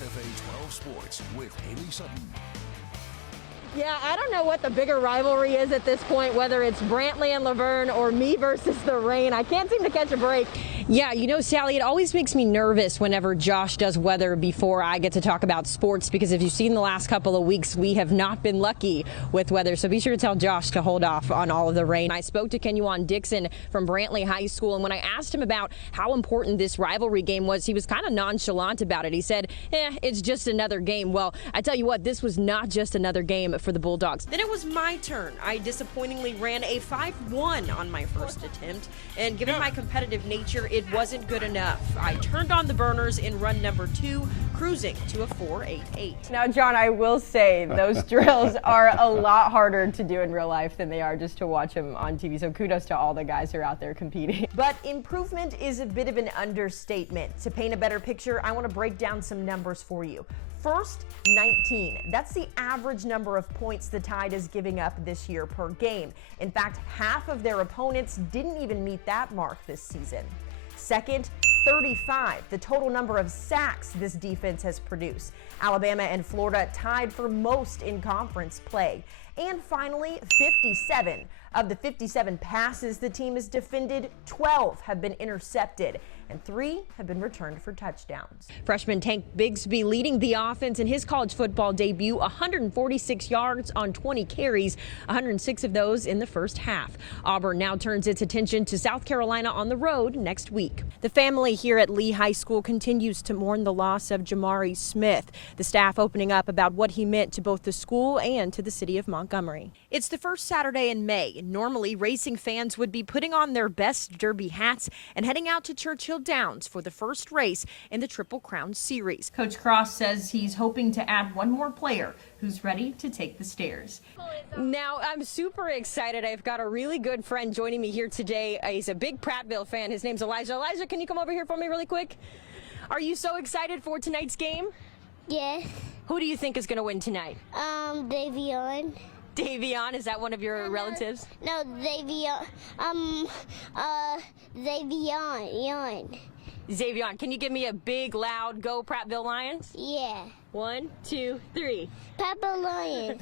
WSFA 12 Sports with Hailey Sutton. Yeah, I don't know what the bigger rivalry is at this point, whether it's Brantley and Laverne or me versus the rain. I can't seem to catch a break. Yeah, you know, Sally, it always makes me nervous whenever Josh does weather before I get to talk about sports, because if you've seen the last couple of weeks, we have not been lucky with weather. So be sure to tell Josh to hold off on all of the rain. I spoke to Kenuan Dixon from Brantley High School, and when I asked him about how important this rivalry game was, he was kind of nonchalant about it. He said, it's just another game. Well, I tell you what, this was not just another game for the Bulldogs. Then it was my turn. I disappointingly ran a 5-1 on my first attempt, and given my competitive nature, it wasn't good enough. I turned on the burners in run number 2, cruising to a 4.88. Now, John, I will say those drills are a lot harder to do in real life than they are just to watch them on TV. So kudos to all the guys who are out there competing. But improvement is a bit of an understatement. To paint a better picture, I want to break down some numbers for you. First, 19. That's the average number of points the Tide is giving up this year per game. In fact, half of their opponents didn't even meet that mark this season. Second, 35, the total number of sacks this defense has produced. Alabama and Florida tied for most in conference play. And finally, 57. Of the 57 passes the team has defended, 12 have been intercepted, and 3 have been returned for touchdowns. Freshman Tank Bigsby leading the offense in his college football debut, 146 yards on 20 carries, 106 of those in the first half. Auburn now turns its attention to South Carolina on the road next week. The family here at Lee High School continues to mourn the loss of Jamari Smith, the staff opening up about what he meant to both the school and to the city of Montgomery. It's the first Saturday in May. Normally, racing fans would be putting on their best derby hats and heading out to Churchill Downs for the first race in the Triple Crown Series. Coach Cross says he's hoping to add one more player who's ready to take the stairs. Now, I'm super excited. I've got a really good friend joining me here today. He's a big Prattville fan. His name's Elijah. Elijah, can you come over here for me really quick? Are you so excited for tonight's game? Yes. Who do you think is going to win tonight? Davion. Davion, is that one of your relatives? No, Davion. Davion. Xavion, can you give me a big, loud go Prattville Lions? Yeah. 1, 2, 3. Papa Lion.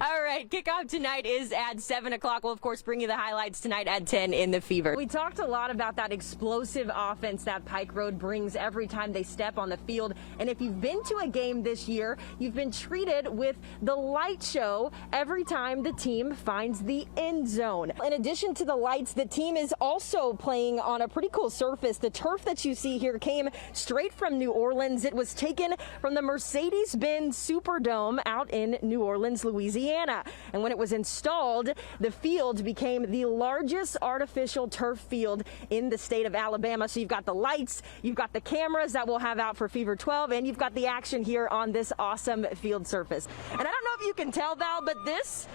All right, kickoff tonight is at 7 o'clock. We'll, of course, bring you the highlights tonight at 10 in the Fever. We talked a lot about that explosive offense that Pike Road brings every time they step on the field. And if you've been to a game this year, you've been treated with the light show every time the team finds the end zone. In addition to the lights, the team is also playing on a pretty cool surface. The turf that you see here came straight from New Orleans. It was taken from the Mercedes-Benz Superdome out in New Orleans, Louisiana. And when it was installed, the field became the largest artificial turf field in the state of Alabama. So you've got the lights, you've got the cameras that we'll have out for Fever 12, and you've got the action here on this awesome field surface. And I don't know if you can tell, Val, but this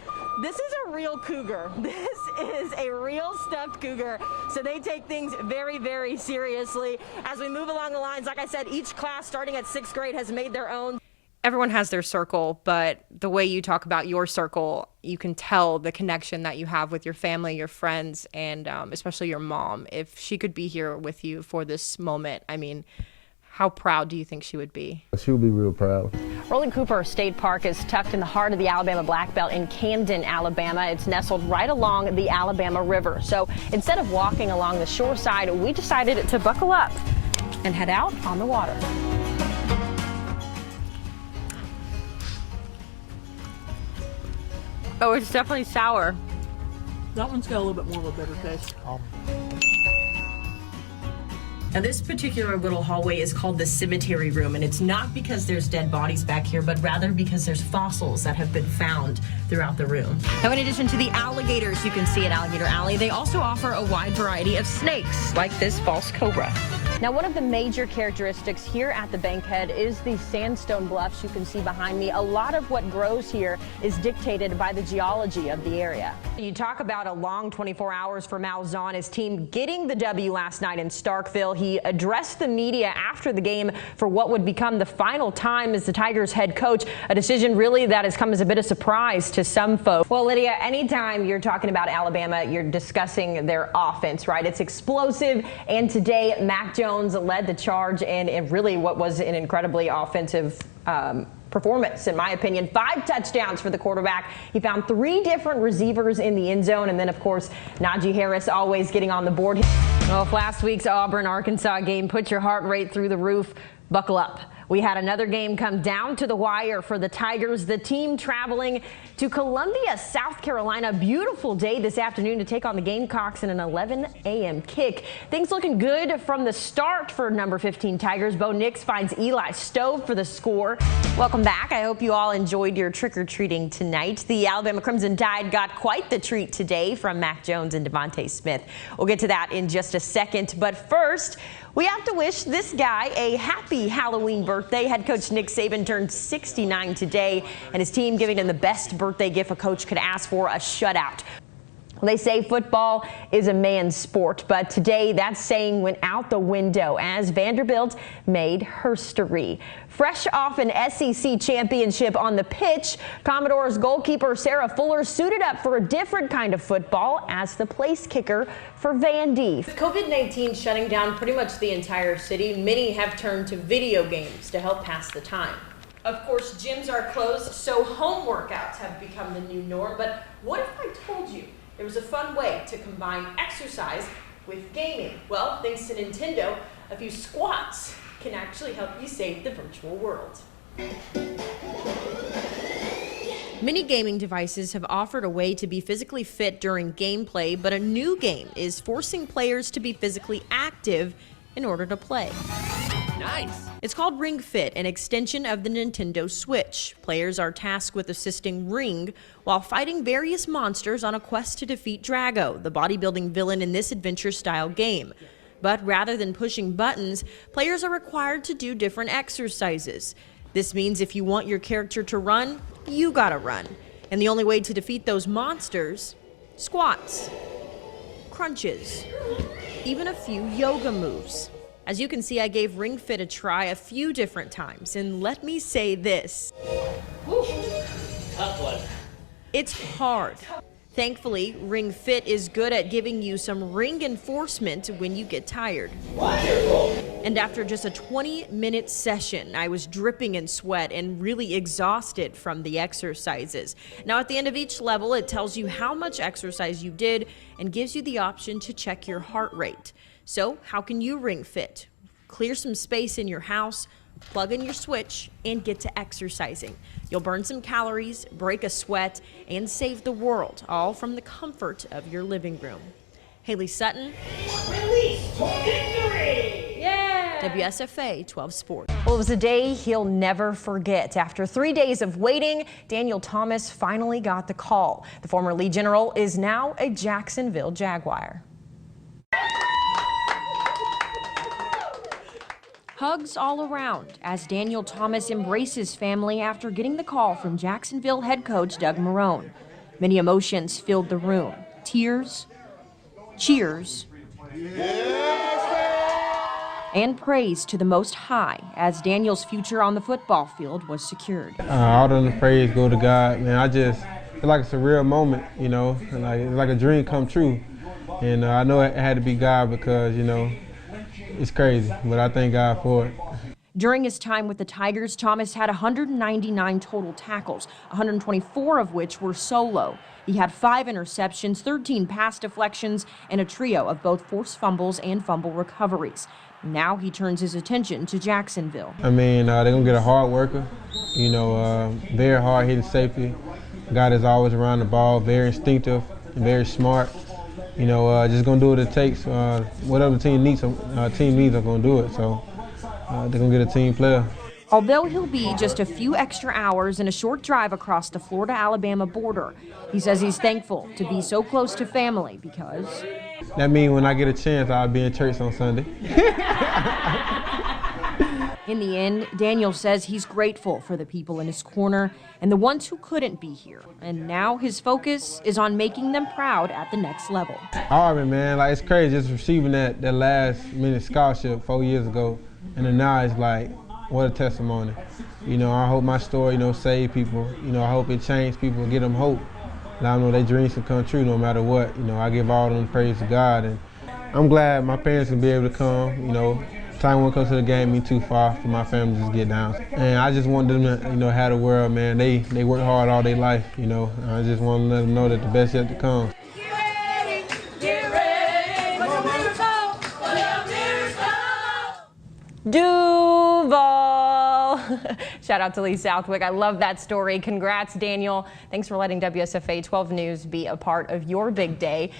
is a real cougar. This is a real stuffed cougar. So they take things very, very seriously. As we move along the lines, like I said, each class starting at 6th grade has made their own. Everyone has their circle, but the way you talk about your circle, you can tell the connection that you have with your family, your friends, and especially your mom. If she could be here with you for this moment, I mean, how proud do you think she would be? She would be real proud. Rolling Cooper State Park is tucked in the heart of the Alabama Black Belt in Camden, Alabama. It's nestled right along the Alabama River. So instead of walking along the shore side, we decided to buckle up and head out on the water. Oh, it's definitely sour. That one's got a little bit more of a bitter taste. Now, this particular little hallway is called the cemetery room, and it's not because there's dead bodies back here, but rather because there's fossils that have been found throughout the room. Now, in addition to the alligators you can see at Alligator Alley, they also offer a wide variety of snakes, like this false cobra. Now, one of the major characteristics here at the Bankhead is the sandstone bluffs you can see behind me. A lot of what grows here is dictated by the geology of the area. You talk about a long 24 hours for Malzahn, his team getting the W last night in Starkville. He addressed the media after the game for what would become the final time as the Tigers head coach, a decision really that has come as a bit of surprise to some folks. Well, Lydia, anytime you're talking about Alabama, you're discussing their offense, right? It's explosive, and today Mac Jones Jones led the charge in really what was an incredibly offensive performance, in my opinion. 5 touchdowns for the quarterback. He found 3 different receivers in the end zone, and then, of course, Najee Harris always getting on the board. Well, if last week's Auburn-Arkansas game put your heart rate through the roof, buckle up. We had another game come down to the wire for the Tigers, the team traveling to Columbia, South Carolina. Beautiful day this afternoon to take on the Gamecocks in an 11 a.m. kick. Things looking good from the start for number 15 Tigers. Bo Nix finds Eli Stove for the score. Welcome back. I hope you all enjoyed your trick-or-treating tonight. The Alabama Crimson Tide got quite the treat today from Mac Jones and Devontae Smith. We'll get to that in just a second, but first, we have to wish this guy a happy Halloween birthday. Head coach Nick Saban turned 69 today, and his team giving him the best birthday gift a coach could ask for, a shutout. Well, they say football is a man's sport, but today that saying went out the window as Vanderbilt made history. Fresh off an SEC championship on the pitch, Commodores goalkeeper Sarah Fuller suited up for a different kind of football as the place kicker for Vandy. With COVID-19 shutting down pretty much the entire city, many have turned to video games to help pass the time. Of course, gyms are closed, so home workouts have become the new norm, but what if I told you there was a fun way to combine exercise with gaming? Well, thanks to Nintendo, a few squats can actually help you save the virtual world. Many gaming devices have offered a way to be physically fit during gameplay, but a new game is forcing players to be physically active in order to play. Nice. It's called Ring Fit, an extension of the Nintendo Switch. Players are tasked with assisting Ring while fighting various monsters on a quest to defeat Drago, the bodybuilding villain in this adventure-style game. But rather than pushing buttons, players are required to do different exercises. This means if you want your character to run, you gotta run. And the only way to defeat those monsters, squats, crunches, even a few yoga moves. As you can see, I gave Ring Fit a try a few different times, and let me say this. Tough one. It's hard. Thankfully, Ring Fit is good at giving you some ring enforcement when you get tired. Wonderful. And after just a 20-minute session, I was dripping in sweat and really exhausted from the exercises. Now, at the end of each level, it tells you how much exercise you did and gives you the option to check your heart rate. So, how can you Ring Fit? Clear some space in your house, plug in your Switch, and get to exercising. You'll burn some calories, break a sweat, and save the world, all from the comfort of your living room. Hailey Sutton. Release to victory! Yeah! WSFA 12 Sports. Well, it was a day he'll never forget. After 3 days of waiting, Daniel Thomas finally got the call. The former Lee General is now a Jacksonville Jaguar. Hugs all around as Daniel Thomas embraces family after getting the call from Jacksonville head coach Doug Marrone. Many emotions filled the room. Tears, cheers, and praise to the Most High as Daniel's future on the football field was secured. All the praise go to God, man. I just feel like it's a real moment, you know, and it's like a dream come true. And I know it had to be God because, you know, it's crazy, but I thank God for it. During his time with the Tigers, Thomas had 199 total tackles, 124 of which were solo. He had 5 interceptions, 13 pass deflections, and a trio of both forced fumbles and fumble recoveries. Now he turns his attention to Jacksonville. I mean, they're going to get a hard worker, you know, very hard-hitting safety. God is always around the ball, very instinctive and very smart. You know, just going to do what it takes. Whatever the team needs, I'm going to do it. So they're going to get a team player. Although he'll be just a few extra hours and a short drive across the Florida-Alabama border, he says he's thankful to be so close to family because... That means when I get a chance, I'll be in church on Sunday. In the end, Daniel says he's grateful for the people in his corner and the ones who couldn't be here. And now his focus is on making them proud at the next level. Auburn, man, like it's crazy just receiving that last-minute scholarship 4 years ago. And then now it's like, what a testimony. You know, I hope my story, you know, save people. You know, I hope it change people and get them hope. Let them know their dreams can come true no matter what. You know, I give all them praise to God. And I'm glad my parents can be able to come, you know, time when it comes to the game ain't too far for my family to just get down. And I just want them to, have the world, man. They work hard all their life, I just want to let them know that the best yet to come. Duval. Shout out to Lee Southwick. I love that story. Congrats, Daniel. Thanks for letting WSFA 12 News be a part of your big day.